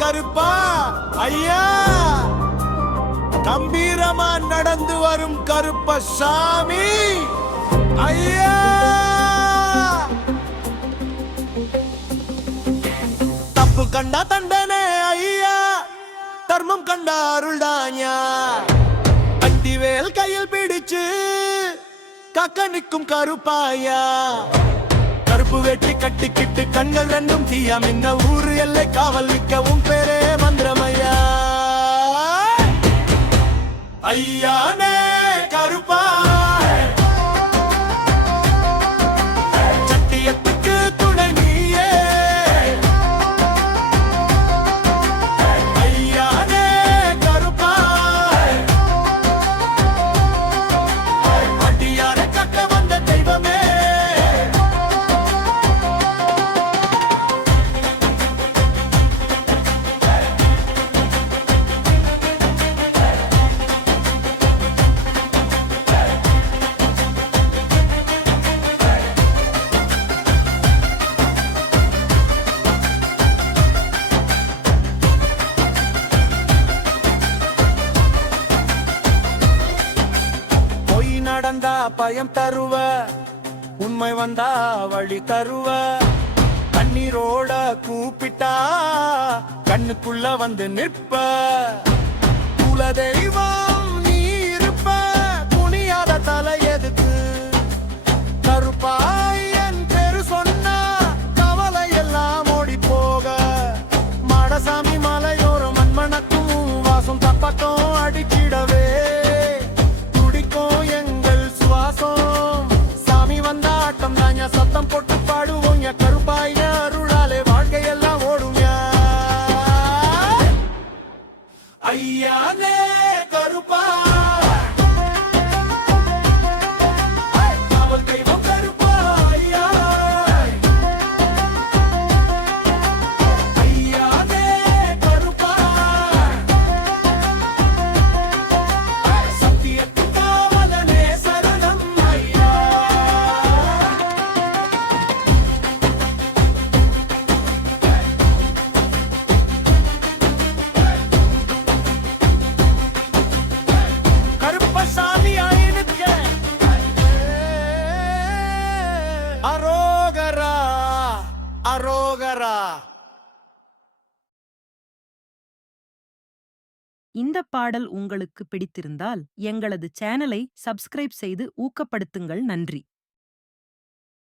கருப்பா ஐயா, கம்பீரமா நடந்து வரும் கருப்பசாமி ஐயா. தப்பு கண்டா தண்டனே ஐயா, தர்மம் கண்டா அருள்தான்யா. அட்டிவேல் கையில் பிடிச்சு காக்க நிற்கும் கருப்பாயா. கருப்பு வேட்டி கட்டிக்கிட்டு கண்கள் ரெண்டும் தீயா மின்ன ஊரு எல்லை காவல் நிற்கவும் பேரே மந்திரமையா. ஐயானே கருப்பா, சட்டியத்துக்கு துணை நீயே. ஐயானே கருப்பா, அடியாரை கட்ட வந்த தெய்வமே. நடந்தா பயம் தருவ, உண்மை வந்தா வழி தருவ. கண்ணீரோட கூப்பிட்டா கண்ணுக்குள்ள வந்து நிற்ப. குல தெய்வம் நீ இருப்ப, துணியாத தலை எதுக்கு. கருப்பாயன் பேரு சொன்னா கவலை எல்லாம் ஓடி போக. மாடசாமி மலையோரம் மண்மணக்கும் வாசம் தப்பக்கம் அடிக்கிடவே. சத்தம் போட்டு பாடுவோம் கருப்பாய் அருளாலே வாழ்க்கையெல்லாம் ஓடும். ஐயானே கருப்பா, அவள் தெய்வம் கருப்பா ஐயா. ஐயானே கருப்பா, சத்தியத்து காவலனே சரணம் ஐயா. அரோகரா அரோகரா. இந்த பாடல் உங்களுக்கு பிடித்திருந்தால் எங்களது சேனலை சப்ஸ்கிரைப் செய்து ஊக்கப்படுத்துங்கள். நன்றி.